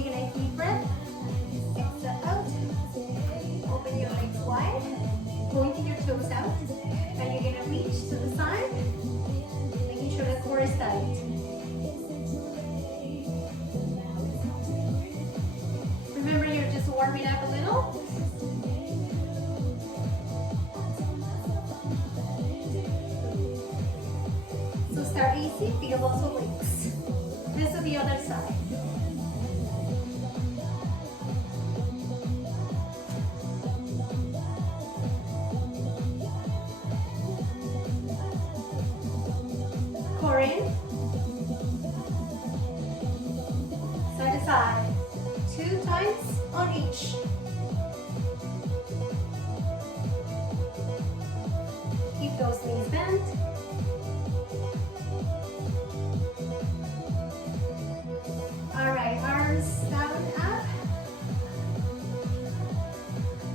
Take a nice deep breath. Exhale out. Open your legs wide. Pointing your toes out. And you're gonna reach to the side. Making sure the core is tight. Remember, you're just warming up a little. So start easy, feel those obliques. This will be the other side. Core in. Side to side. 2 times on each. Keep those knees bent. All right, arms down and up.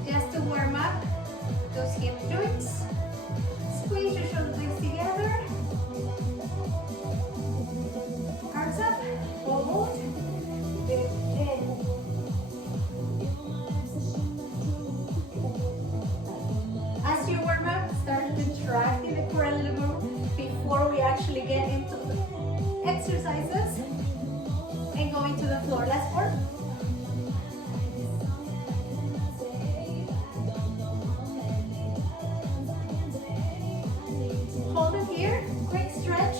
Just to warm up those hip joints. Squeeze your shoulder blades together. Arms up, hold, lift in. As you warm up, start contracting the core a little more before we actually get into the exercises and go into the floor. Last 4. Hold it here, quick stretch.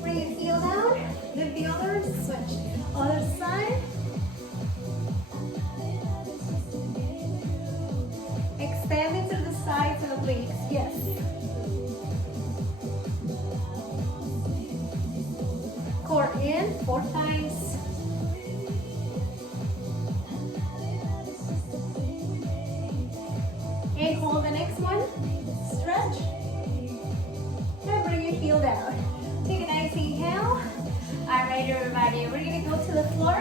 Bring your heel down, lift the other, switch. Other side. Extend it to the sides of the obliques, yes. Core in, 4 times. And hold the next one, stretch. And bring your heel down. Take a nice inhale. All right, everybody, we're gonna go to the floor.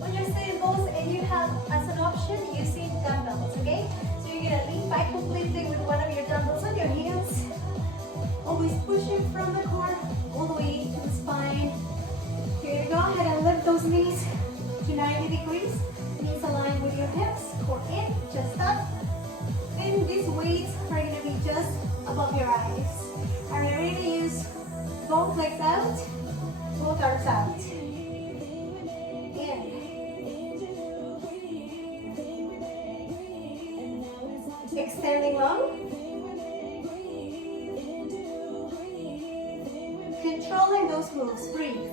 When you're sitting bones and you have as an option using dumbbells, okay? So you're gonna lean back completely with one of your dumbbells on your hands. Always pushing from the core all the way to the spine. You're gonna go ahead and lift those knees to 90 degrees. Knees aligned with your hips. Core in, chest up. And these weights are gonna be just above your eyes. Are you ready to use both legs out? Both arms out. In. Extending long. Controlling those moves. Breathe.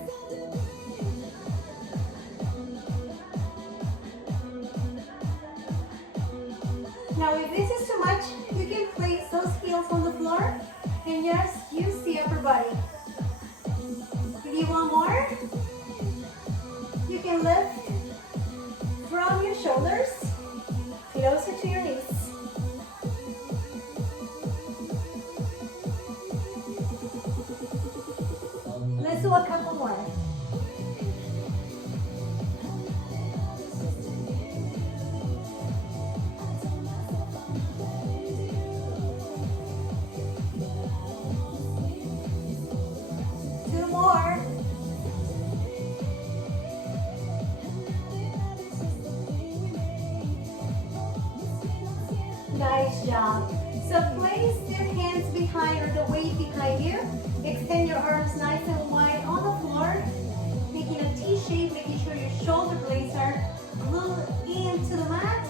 Now, if this is too much, you can place those heels on the floor and just use the upper body. If you want more, you can lift from your shoulders closer to your knees. Let's do a couple more. Nice job. So place your hands behind or the weight behind you. Extend your arms nice and wide on the floor. Making a T shape, making sure your shoulder blades are glued into the mat.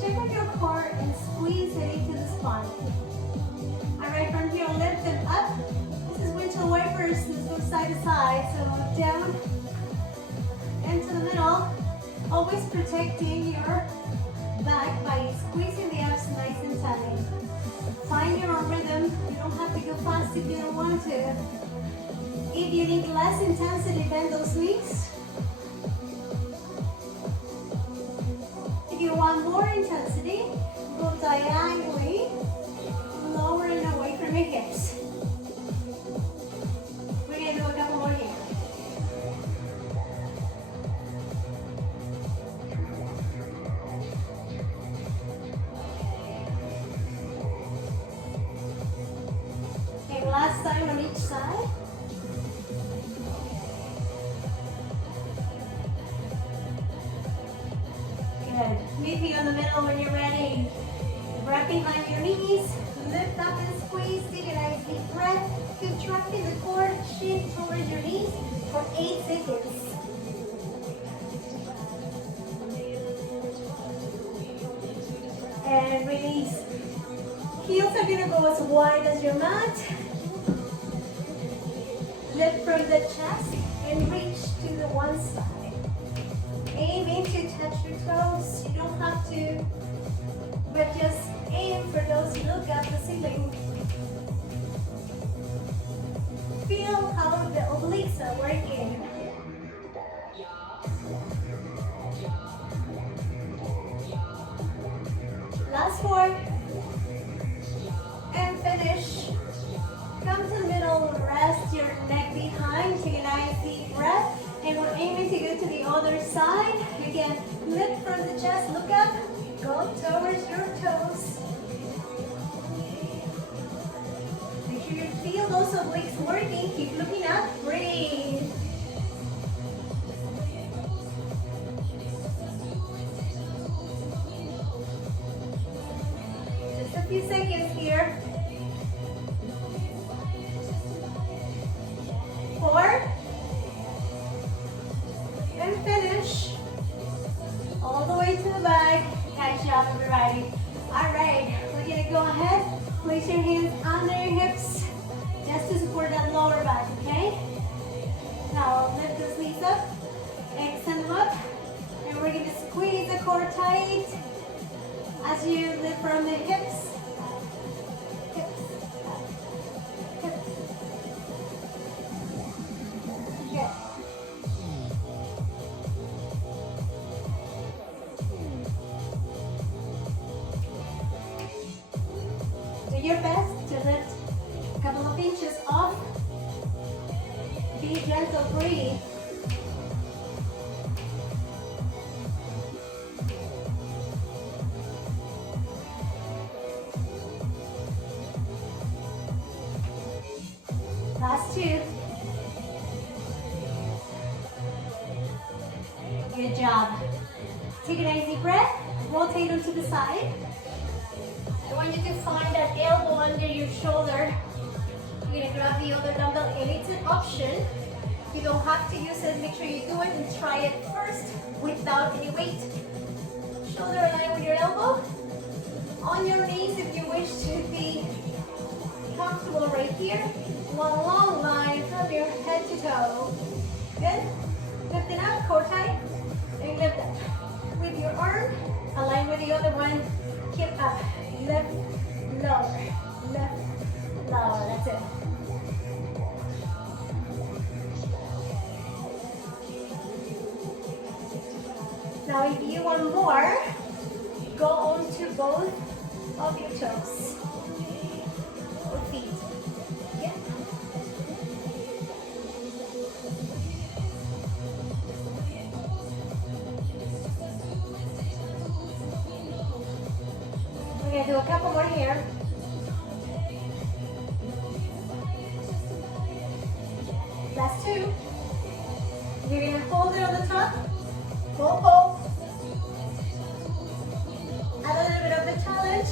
Check on your core and squeeze it into the spine. Alright, from here, lift them up. This is windshield wipers. Let's go side to side. So down into the middle. Always protecting your back by squeezing the abs nice and tight. Find your own rhythm. You don't have to go fast if you don't want to. If you need less intensity, bend those knees. If you want more intensity, go diagonally, lower and away from your hips. We're going to do a couple more here. Last time on each side. Good. Meet me on the middle when you're ready. Wrap behind your knees. Lift up and squeeze. Take a nice deep breath. Contracting the core, shin towards your knees for 8 seconds. And release. Heels are gonna go as wide as your mat. Lift from the chest and reach to the one side. Aiming to touch your toes. You don't have to, but just aim for those look at the ceiling. Feel how the obliques are working. Last 4. And finish. Come to the middle, rest your neck behind. Take a nice deep breath. And we're aiming to go to the other side. Again, lift from the chest, look up. Go towards your toes. Make sure you feel those obliques working. Keep looking up. Breathe. Just a few seconds here. 4. And finish. All the way to the back. Nice job, everybody. All right, we're gonna go ahead. Place your hands under your hips just to support that lower back, okay? Now lift those knees up, extend them up, and we're gonna squeeze the core tight as you lift from the hips. Hips, hips. Good. Do your best to lift a couple of inches off. Be gentle, breathe. Last 2. Good job. Take a nice deep breath. Rotate onto the side. I want you to find that elbow under your shoulder. You're gonna grab the other dumbbell, and it's an option. You don't have to use it. Make sure you do it and try it first without any weight. Shoulder aligned with your elbow. On your knees if you wish to be comfortable right here. One long line from your head to toe. Good. Lift it up, core tight, and lift up. With your arm, align with the other one. Keep up. Lift, lower, lift, lower. That's it. Now if you want more, go on to both of your toes or feet. Yeah. We're going to do a couple more here. Last 2. You're going to hold it on the top. Hold. A little bit of the challenge.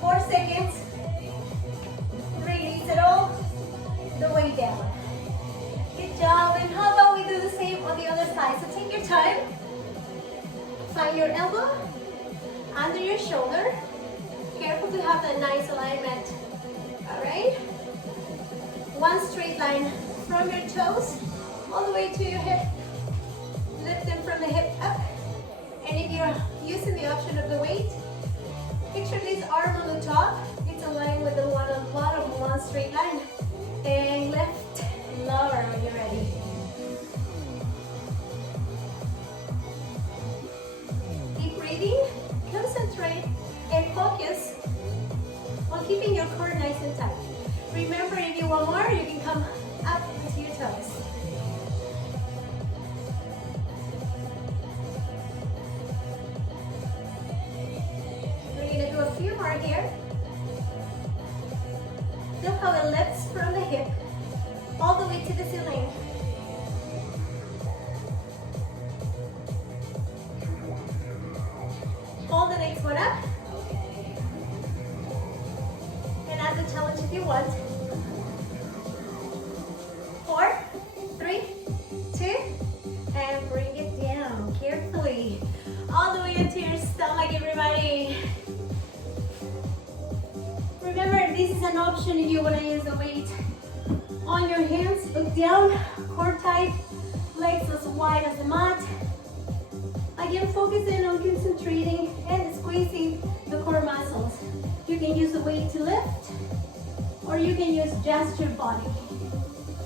4 seconds. Release it all the way down. Good job. And how about we do the same on the other side? So take your time. Find your elbow under your shoulder. Careful to have that nice alignment. All right? One straight line from your toes all the way to your hip. Lift them from the hip up. And if you're using the option of the weight, picture this arm on the top. It's aligned with the one on the bottom, one straight line. And lift, lower when you're ready. Keep breathing, concentrate, and focus on keeping your core nice and tight. Remember, if you want more, you can come up to your toes. A few more here. Feel how it lifts from the hip all the way to the ceiling. option if you want to use the weight on your hands. Look down, core tight, legs as wide as the mat. Again, focusing on concentrating and squeezing the core muscles. You can use the weight to lift, or you can use just your body.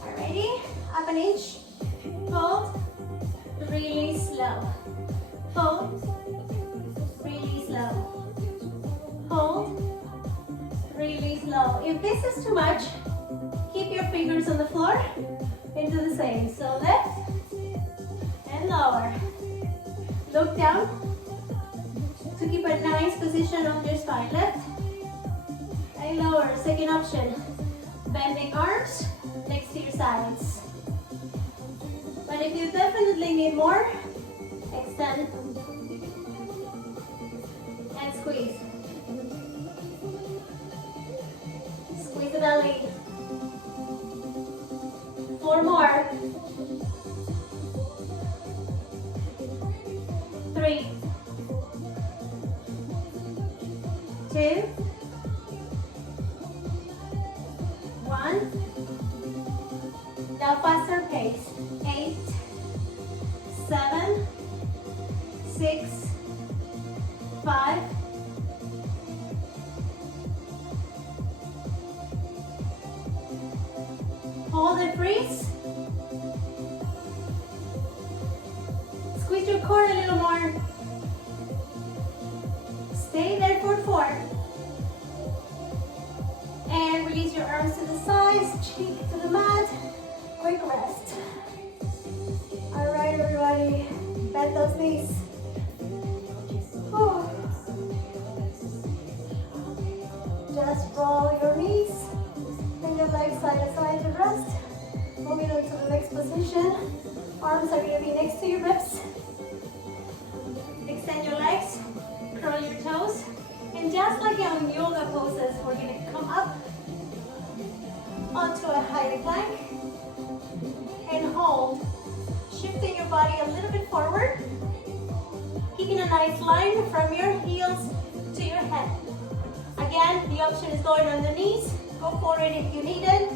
Alrighty, up an inch, hold, really slow. Hold, really slow. Hold, really slow. If this is too much, keep your fingers on the floor and do the same. So lift and lower. Look down to keep a nice position on your spine. Lift and lower. Second option, bending arms next to your sides. But if you definitely need more, extend and squeeze. Squeeze the belly. 4 more. 3, 2, 1. Now faster pace. 8, 7, 6, 5. Hold and freeze. Squeeze your core a little more. Stay there for 4. And release your arms to the sides, cheek to the mat. Quick rest. All right, everybody, bend those knees. Whew. Just roll your knees and your legs side to side to rest. Moving on to the next position. Arms are going to be next to your ribs. Extend your legs, curl your toes, and just like in yoga poses, we're going to come up onto a high plank and hold, shifting your body a little bit forward, keeping a nice line from your heels to your head. Again, the option is going on the knees. Go for it if you need it.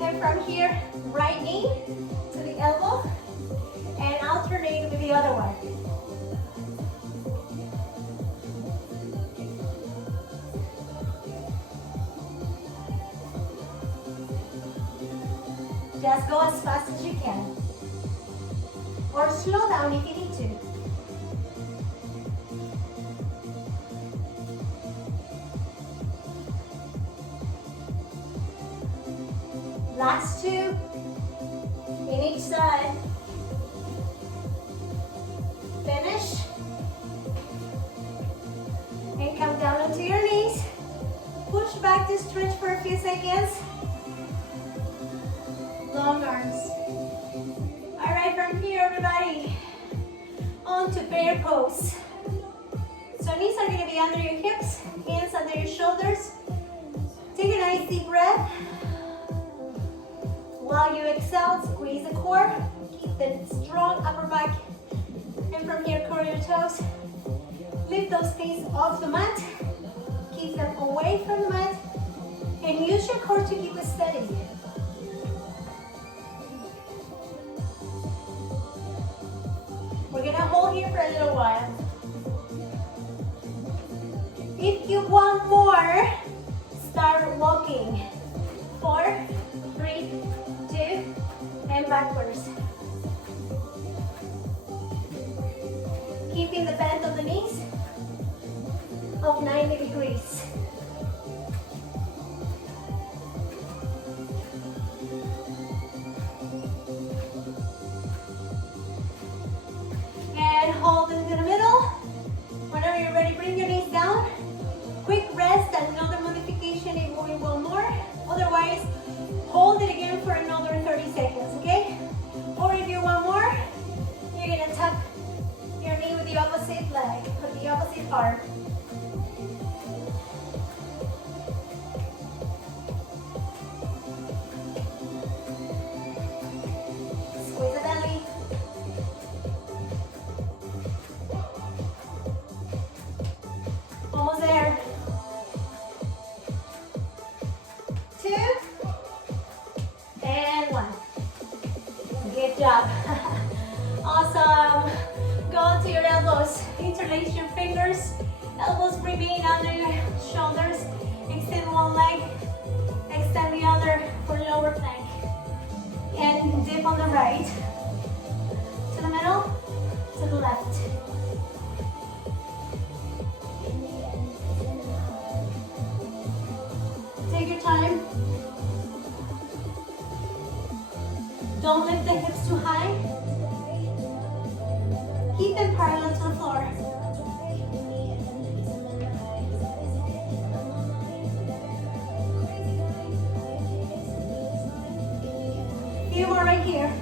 And from here, right knee to the elbow, and alternate with the other one. Just go as fast as you can. Or slow down if you need to. Last 2 in each side. Finish. And come down onto your knees. Push back to stretch for a few seconds. Long arms. All right, from here, everybody, on to bear pose. So knees are going to be under your hips, hands under your shoulders. Take a nice deep breath. While you exhale, squeeze the core. Keep the strong upper back. And from here, curl your toes. Lift those feet off the mat. Keep them away from the mat. And use your core to keep it steady. We're gonna hold here for a little while. If you want more, start walking. 4, 3, 2, and backwards. Keeping the bend of the knees of 90 degrees. And hold into the middle. Whenever you're ready, bring your knees down. Quick rest, another modification if we want more. Otherwise, hold it again for another 30 seconds, okay? Or if you want more, you're gonna tap your knee with the opposite leg, with the opposite arm. Squeeze the belly. Almost there. Good job. Awesome. Go to your elbows. Interlace your fingers. Elbows remain under your shoulders. Extend one leg. Extend the other for lower plank. And dip on the right. To the middle. To the left. Take your time. Don't lift the hips too high. Keep them parallel to the floor. Few more right here.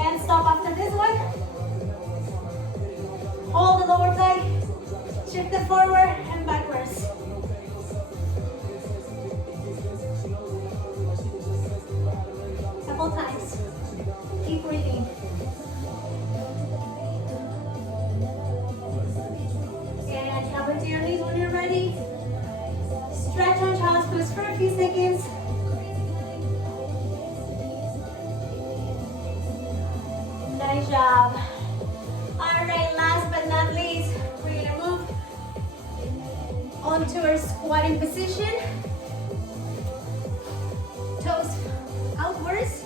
And stop after this one. Hold the lower leg. Shift it forward and backwards. Couple times. Keep breathing. And come into your knees when you're ready. Stretch on child's pose for a few seconds. Nice job. Alright, last but not least, we're gonna move onto our squatting position. Toes outwards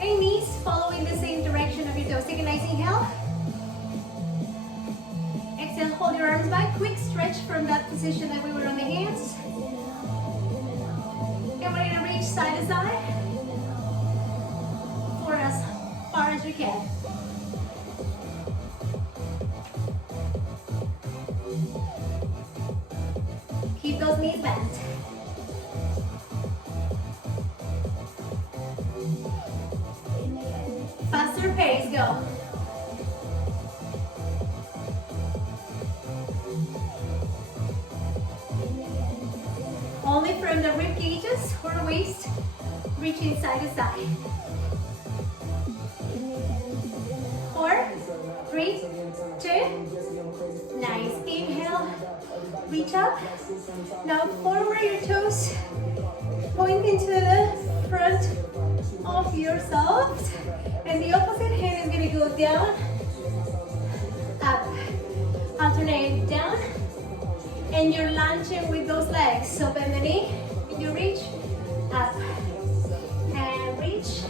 and knees following the same direction of your toes. Take a nice inhale. Exhale, hold your arms back. Quick stretch from that position that we were on the hands. And we're gonna reach side to side for as far as we can. Keep those knees bent. Faster pace, go. Only from the rib cages or waist, reaching side to side. 4, 3, 2, nice. Inhale, reach up. Now forward your toes, pointing to the front of yourself. And the opposite hand is going to go down, up. Alternate down. And you're lunching with those legs. So bend the knee, and you reach, up. And reach,